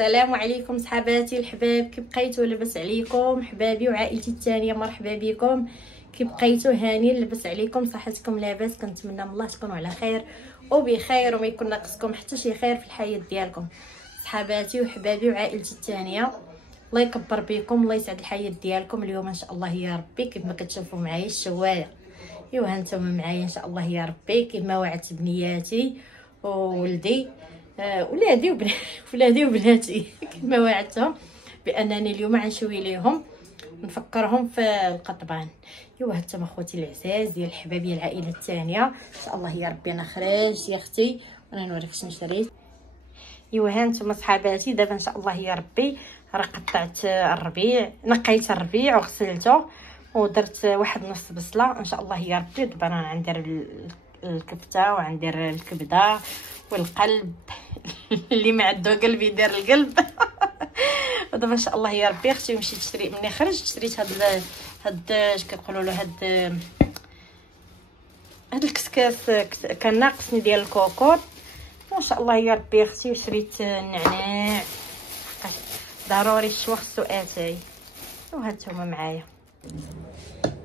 السلام عليكم صحباتي الحباب، كي بقيتوا؟ لاباس عليكم حبابي وعائلتي الثانيه؟ مرحبا بكم. كي بقيتوا؟ هاني لاباس عليكم؟ صحتكم لاباس؟ كنتمنى من الله تكونوا على خير وبخير وما يكون ناقصكم حتى شي خير في الحياه ديالكم صحباتي وحبابي وعائلتي الثانيه. الله يكبر بكم، الله يسعد الحياه ديالكم اليوم ان شاء الله يا ربي. كيف ما كتشوفوا معايا الشوايه، ايوا هانتوما معايا ان شاء الله يا ربي. كيف ما وعدت بنياتي وولدي ولادي وبناتي كما وعدتهم بانني اليوم غنشوي ليهم نفكرهم في القطبان. ايوا هانتوما خوتي العزاز ديال الحبابيه العائله الثانيه ان شاء الله يا ربي. انا خرجت يا اختي وانا نوريك شنو شريت. ايوا هانتوما صحاباتي دابا ان شاء الله يا ربي راه قطعت الربيع، نقيت الربيع وغسلته ودرت واحد نص بصله ان شاء الله يا ربي. دابا انا غندير الكفته وغندير الكبده والقلب اللي ما عنده قلب يدير القلب. ودابا ان شاء الله يا ربي اختي مشيت نشري، مني خرجت شريت هاد اش كيقولوا له هاد الكسكاس كان ناقصني ديال الكوكوط ما شاء الله يا ربي اختي. وشريت النعناع ضروري الشوا خصو اتاي. وهانتوما معايا.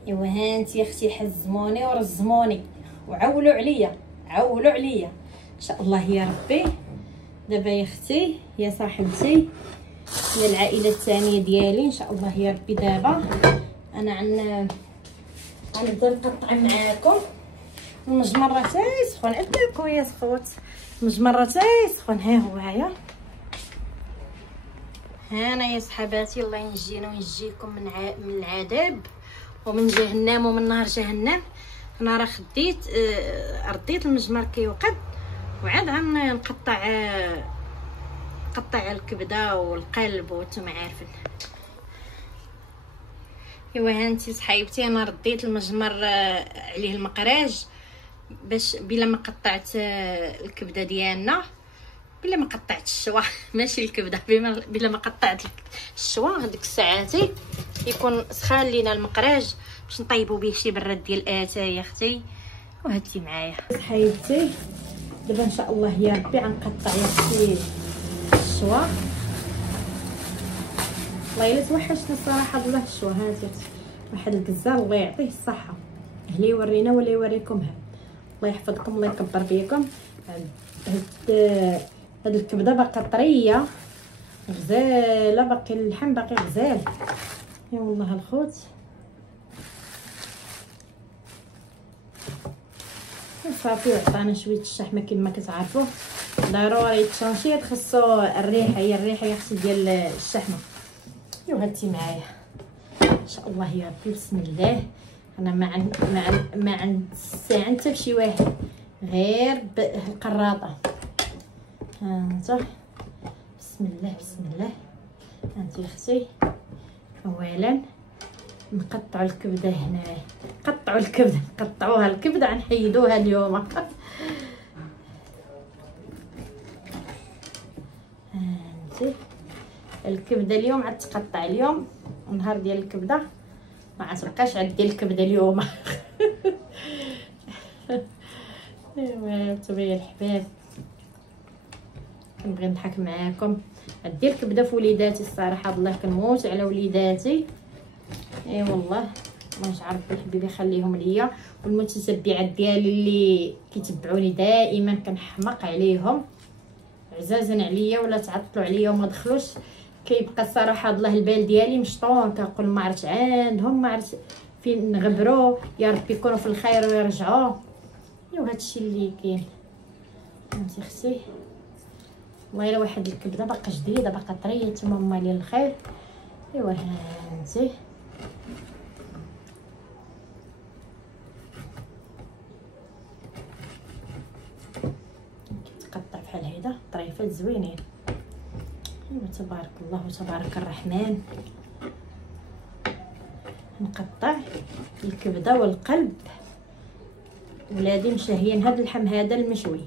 ايوا هانتي اختي حزموني ورزموني وعولوا عليا ان شاء الله يا ربي. دابا يا اختي يا صاحبتي يا العائله الثانيه ديالي ان شاء الله يا ربي. دابا انا غنبدا نقطع معاكم المجمره تايسخن. عندكم يا خوت المجمره تايسخن. ها هو هيا هانا يا صحباتي. الله ينجينا وينجيكم من العذاب ومن جهنم ومن نار جهنم. انا راه رديت المجمر كيوقد وعاد غنقطع الكبده والقلب وانتم عارفين. ايوا هانتي صحايبتي انا رديت المجمر عليه المقراج باش بلا ما قطعت الكبده ديالنا، بلا ما قطعت الشوا ماشي الكبده، بلا ما قطعت الشوا هذيك الساعاتي يكون سخان لينا المقراج باش نطيبوا به شي براد ديال اتاي يا اختي. وهاتي معايا صحايبتي. دابا ان شاء الله يا ربي غنقطع يا اختي الشوا. والله الا توحشنا الصراحه بالله الشوا. هاتي واحد الكزار الله يعطيه الصحه، هلي يورينا ولا يوريكمها. الله يحفظكم الله يكبر بيكم. هاد الكبده باقا طريه غزاله، باقي اللحم باقي غزال. يا والله الخوت صافي. عطانا شويه الشحمه كما كتعرفوا ضروري التشانشيط خصو الريحه، هي الريحه يا اختي ديال الشحمه. ايوا هاتي معايا ان شاء الله يا ربي. بسم الله. انا ما عند الساعه حتى شي واحد غير بالقراطه. هانتا بسم الله بسم الله. هانتي اختي اولا نقطعوا الكبده هنايا. قطعوا الكبده، قطعوها الكبده غنحيدوها اليوم. هانتي الكبده اليوم عاد تقطع. اليوم النهار ديال الكبده ما عتبقاش عاد ديال الكبده اليوم. ايوا نتوما يا الحباب كنبغي نضحك معاكم. عندي الكبده في وليداتي الصراحه بالله كنموت على وليداتي. اي والله الله يجعل ربي حبيبي يخليهم ليا والمتتبعات ديالي اللي كيتبعوني دائما كنحماق عليهم عزازا عليا ولا تعطلوا عليا وما دخلوش. كيبقى الصراحه الله البال ديالي مشطون، كنقول ما عرفت عندهم ما عرفت فين نغبروا. يا ربي يكونوا في الخير ويرجعوا. ايوا هادشي اللي كاين. فهمتي اختي والله الا واحد الكبده باقا جديده باقا طريه نتوما مالين الخير. ايوا هانتي كتقطع بحال هيدا طريفات زوينين. ايوا تبارك الله وتبارك الرحمن. نقطع الكبده والقلب. ولادي مشاهيين هاد اللحم هذا المشوي،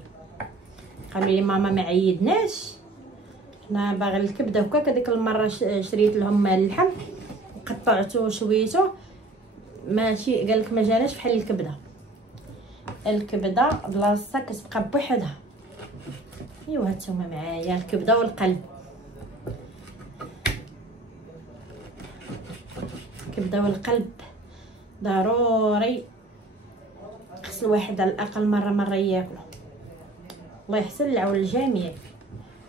قالوا لي ماما ما عيدناش انا باغي الكبده هكاك. هذيك المره شريت لهم اللحم وقطعته وشويته ماشي، قال لك ما جاناش بحال الكبده بلاصتها كتبقى بوحدها. ايوا هانتوما معايا الكبده والقلب كيبداو القلب ضروري خص الواحد على الاقل مره ياكلو. الله يحسن العون للجميع،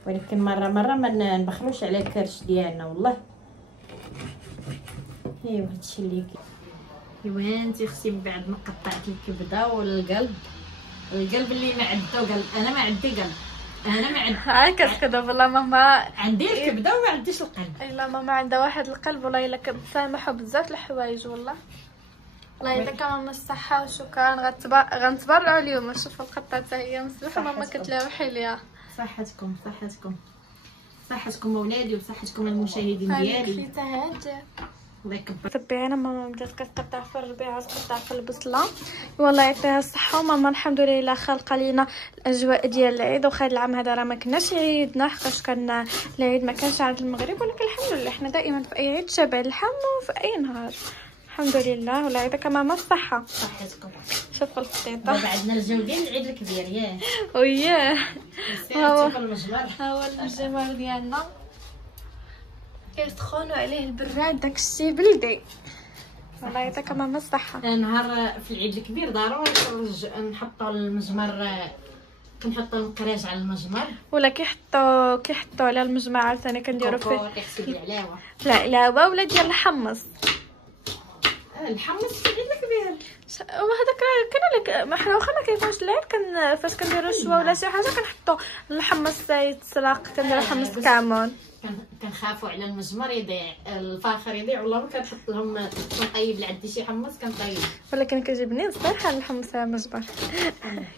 ولكن مره ما نبخلوش على الكرش ديالنا والله. ايوا هادشي اللي ايوا انت خصي من بعد نقطع الكبده والقلب. القلب اللي ما عندو قلب، انا ما عندي قلب، انا ما عندي هاكا كذا والله ماما عندي الكبده وما عنديش القلب. الا ماما عندها واحد القلب والله الا كنسامحوا بزاف الحوايج والله. الله يعطيك ماما الصحه وشكرا. غنتبرعوا اليوم. شوفوا القطه حتى هي مسلوحه ماما كتلوحي ليها. صحتكم اولادي وصحتكم المشاهدين ديالي. حتى هاد الله يكبر. تبعينا ماما بدات كتقطع في الربيعه تقطع في البصله. والله يعطيها الصحه ماما. الحمد لله خالقه لينا الاجواء ديال العيد. وخا هاد العام هذا راه ما كناش عيدنا حقاش كان العيد ما كانش عند المغرب، ولكن الحمد لله حنا دائما في اي عيد شابع اللحم وفي اي نهار الحمد لله. والله يعطيك ماما الصحه. صحتكم. شوفوا الفطيطه دابا عندنا الجو ديال العيد الكبير ياه. وياه هو المجمر، ها هو المجمر ديالنا كيسخونوا عليه البراد داكشي بلدي. الله يعطيك ماما الصحه. نهار في العيد الكبير ضروري نحطوا المجمر، كنحطوا المقراج على المجمر، ولا كيحطوا على المجمع عاوتاني كنديروا فيه العلاوه. لا علاوه ولا ديال الحمص. الحمص في العيد الكبير وهذاك كان لك ما حنا واخا ما كيكونش العيد فاش كنديروا الشوا ولا شي حاجه كنحطوا الحمص يتسلق، كنديروا حمص كامون. كنخافوا على المجمر يضيع، الفاخر يضيع والله ما كنحط لهم. كنطيب لعندي شي حمص كنطيب، ولكن كيجيبني صراحه الحمص على المجمر.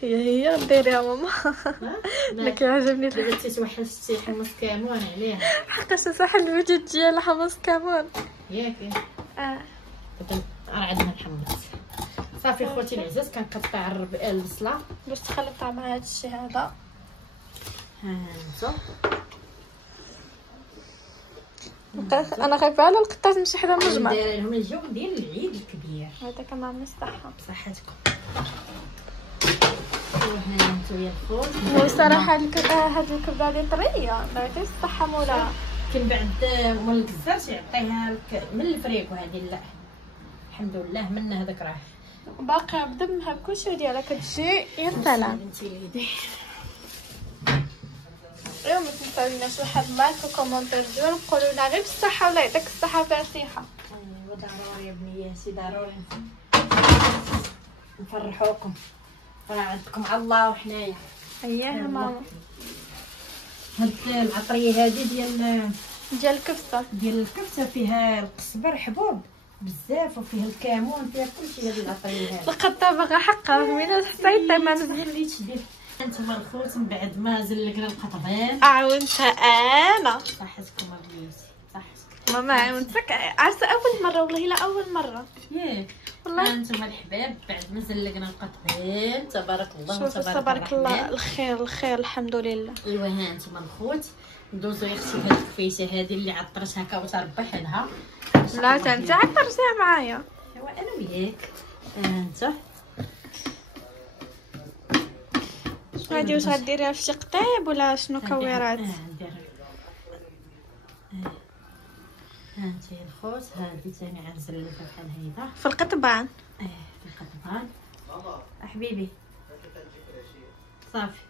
هي ديريها ماما. لا كيعجبني. دابا تيتوحشتي حمص كامون عليه حقاش صح الفيديو ديال حمص كامون ياك. راه عندنا الحمص صافي. خوتي العزاز كنقطع البصله باش تخلط مع هذا الشيء هذا. ها انتم انا خايفه على القطه تمشي حدا المجمع. دايره لهم الجو ديال العيد الكبير. هذاك مع الصحه. بصحتكم. وهنا انتو يا الخوت. وصراحه هاد الكبده هذه طريه الله يعطيه الصحه مولاها. كاين بعد مول الكزار يعطيها لك من الفريكو. هذه لا الحمد لله منا هذاك راه باقي بدمها بكلشي ديالها كتجي يا سلام. انت ليدي اليوم ما تنساوناش واحد لايك وكومونتير زوين وقولوا لنا غير بالصحه ولا يعطيك الصحه وفيها صحه. ايوا ضروري يا بنياتي ضروري نفرحوكم. راه عندكم على الله وحنايا. اييه ماما. هاد العطريه هذه ديال الكفته فيها القزبر حبوب بزاف وفيها الكمون فيها كلشي. هذه العطريه هذه القطه باغا حقا من حسيت ما خليتش دير. انتم الخوت من بعد ما زلقنا القطبان عاونتها انا. صحتكم بنياتي صحتك ماما عاونتك. عرسه اول مره والله لا اول مره ياك والله. انتم الحباب بعد ما زلقنا القطبان تبارك الله تبارك الله. الخير الحمد لله. ايوا ها انتم الخوت ندوزو يا اختي بهاد الكفيشه هذه اللي عطرت هكا وتربح لها. لا انت عطرتيها معايا. ايوا انا وياك. انت هادي واش غديريها في شي قطيب ولا شنو كويرات؟ ندير انت الخوت هذه ثاني غنزلوها بحال هيدا في القطبان. في القطبان حبيبي صافي.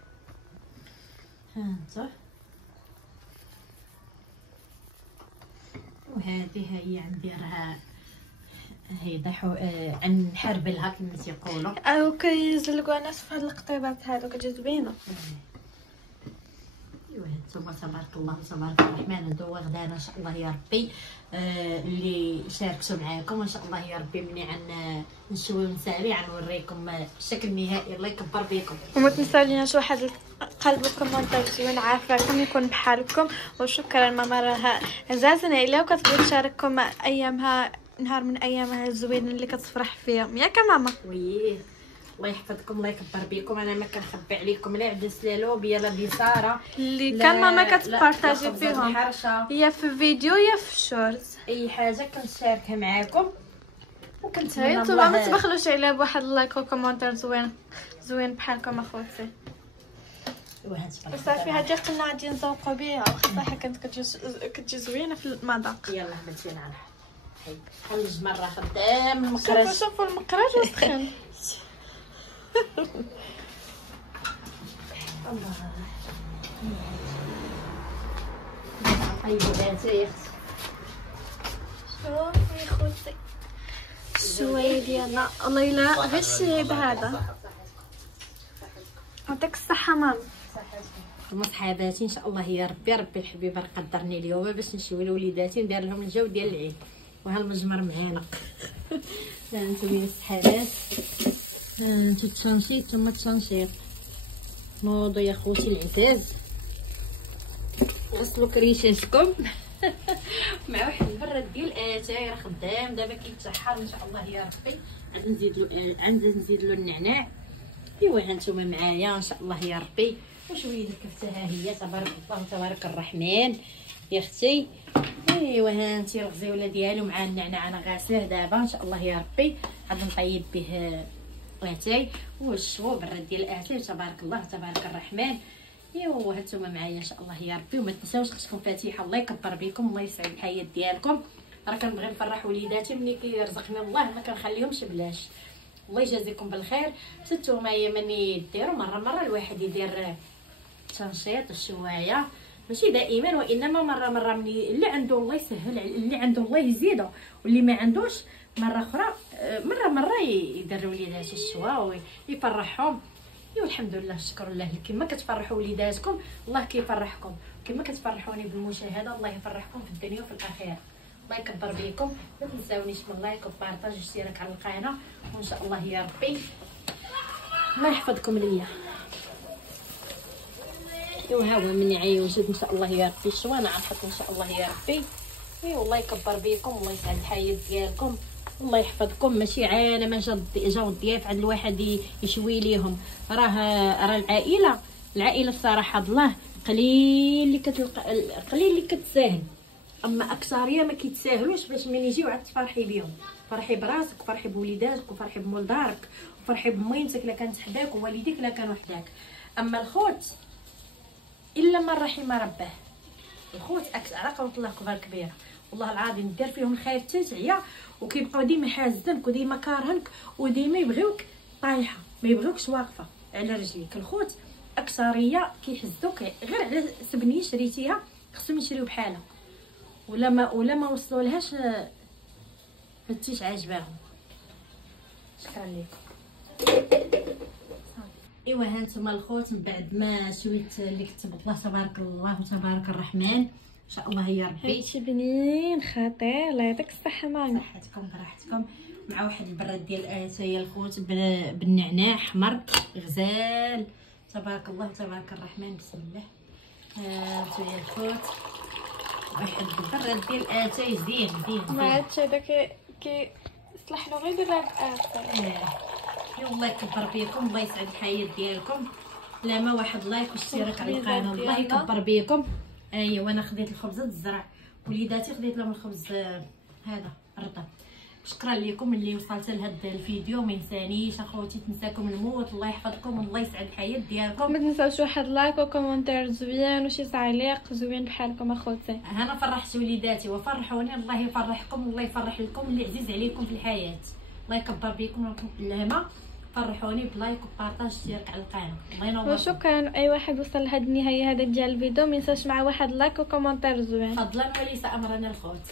ها انت وهذه هي غنديرها هيدا نحربلها كما تيقولوا. او كيزلقوا ناس في هاد القطيبات هادو كتجي زوينه. ايوا هانتوما تبارك الله تبارك الرحمن. ندوو غدانا ان شاء الله يا ربي. اللي شاركتوا معاكم ان شاء الله يا ربي مني نشوي ونسالي نوريكم الشكل النهائي. الله يكبر بكم. وما تنساوليناش واحد القلب وكومونتير زوين عافاكم يكون بحالكم. وشكرا ماما راها عزازنا عليها وكتبغي تشارككم ايامها نهار من ايامها الزوين اللي كتفرح فيهم ياك ماما. ويه الله يحفظكم الله يكبر بكم. انا ما كنخبي عليكم لا عبد السلالوب يلا بيساره اللي كان ماما كتبارطاجي فيهم يا في فيديو يا في الشورت. اي حاجه كنشاركها معاكم وكنتمنى نتوما ما تبخلوش عليها بواحد اللايك وكومونتير زوين بحالكم اخواتي. وصافي هادي قلنا غادي نذوقوا بها وخا صراحه كانت كتجي زوينه في المذاق. يلا بنتي نعرف المجمر راه خدام المقراج. شوفوا المقراج وسخن. الله طيبات يا اختي. شوفي خوتي الشوايه ديالنا. الله الا غير الشهيد هذا. يعطيك الصحه ماما. صحاباتي ان شاء الله يا ربي الحبيبه قدرني اليوم باش نشوي لوليداتي ندير لهم الجو ديال العيد. وها المجمر معانا. ها انتم يا الصحابات، ها انتم التنشيط ثم التنشيط. نوضوا يا خوتي العزاز، غسلوا كريشاتكم. مع واحد البراد ديال اتاي راه خدام دابا كيتسحر ان شاء الله يا ربي. عاد نزيد له النعناع. ايوا ها نتوما معايا ان شاء الله يا ربي. وشويه الكفته ها هي تبارك الله تبارك الرحمن يا اختي. ايوا ها انتي الغزيوله ديالو مع النعناع انا غاسله دابا ان شاء الله يا ربي. غادي نطيب به اتاي والشو براد ديال اتاي تبارك الله تبارك الرحمن. ايوا هانتوما معايا ان شاء الله يا ربي. وما تنساوش خصكم فاتحه. الله يكبر بكم، الله يسعد الحياه ديالكم. راه كنبغي نفرح وليداتي ملي كيرزقني الله ما كنخليهمش بلاش. الله يجازيكم بالخير. نتوما هي ملي ديروا مره الواحد يدير تنشيط الشوايه ماشي دائما وانما مره ملي اللي عنده الله يسهل، اللي عنده الله يزيده، واللي ما عندوش مره اخرى مره يدير وليداتو الشوا ويفرحهم. ايوا الحمد لله شكر الله. كما كتفرحوا وليداتكم الله كيفرحكم، كما كتفرحوني بالمشاهده الله يفرحكم في الدنيا وفي الاخره. الله يكبر بكم. ما تنساونيش من لايك وبارطاج واشتراك على القناه. وان شاء الله يا ربي الله يحفظكم ليا. ايوا ها هو مني عيوجد ان شاء الله يا ربي الشوانه عرفت ان شاء الله يا ربي. ايوا الله يكبر بكم، الله يسعد الحياه ديالكم، الله يحفظكم. ماشي عالم جاو الضياف عند الواحد يشوي ليهم. راه العائله الصراحه الله قليل اللي كتساهل، اما اكثريه ما كيتساهلوش باش من يجيو عاد تفرحي بهم. فرحي براسك وفرحي بوليداتك وفرحي بمول دارك وفرحي بمينتك الا كانت حداك ووالديك الا كانوا حداك. اما الخوت الا من رحم ربه، الخوت على قولة الله كبيره والله العظيم دير فيهم خير تعيا وكيبقاو ديما حازنك وديما كارهنك وديما يبغيوك طايحه، ما يبغيوكش واقفه على رجليك. الخوت اكثريه كيحزوك غير على سبنيه شريتيها خصهم يشريو بحالها، ولا ما وصلوا لهاش ما تجيش عاجباهم. شكرا لكم. ايوا ها نتوما الخوت من بعد ما شويت اللي كتب الله تبارك الله وتبارك الرحمن ان شاء الله يا ربي. هادشي بنين خطير. الله يعطيك الصحه ماما. صحتكم براحتكم. مع واحد البراد ديال اتاي الخوت بالنعناع حمر غزال تبارك الله تبارك الرحمن. بسم الله. انتو يا الخوت واحد البراد ديال اتاي زين ما عادش هذاك يصلح له غير براد اتاي. الله يكبر بكم، الله يسعد الحياه ديالكم. لا ما واحد لايك واشتراك على القناه. الله يكبر بكم. ايوا انا خديت الخبز الزرع وليداتي خديت لهم الخبز هذا الرطب. شكرا لكم اللي وصلت لهذا الفيديو. ما ينسانيش اخوتي تنساكم الموت. الله يحفظكم والله يسعد الحياه ديالكم. ما تنساوش واحد لايك وكومونتير زوين وشي تعليق زوين بحالكم اخوتي. انا فرحت وليداتي وفرحوني. الله يفرحكم والله يفرح لكم اللي عزيز عليكم في الحياه. الله يكبر بكم ولكم اللهمه. فرحوني بلايك وبارطاج اشتراك على القناه. الله ينوركم. وشكرا اي واحد وصل لهاد النهايه هذا ديال الفيديو. ما ينساش مع واحد لايك وكومونتير زوين. فضلا وليس امرنا الخوت.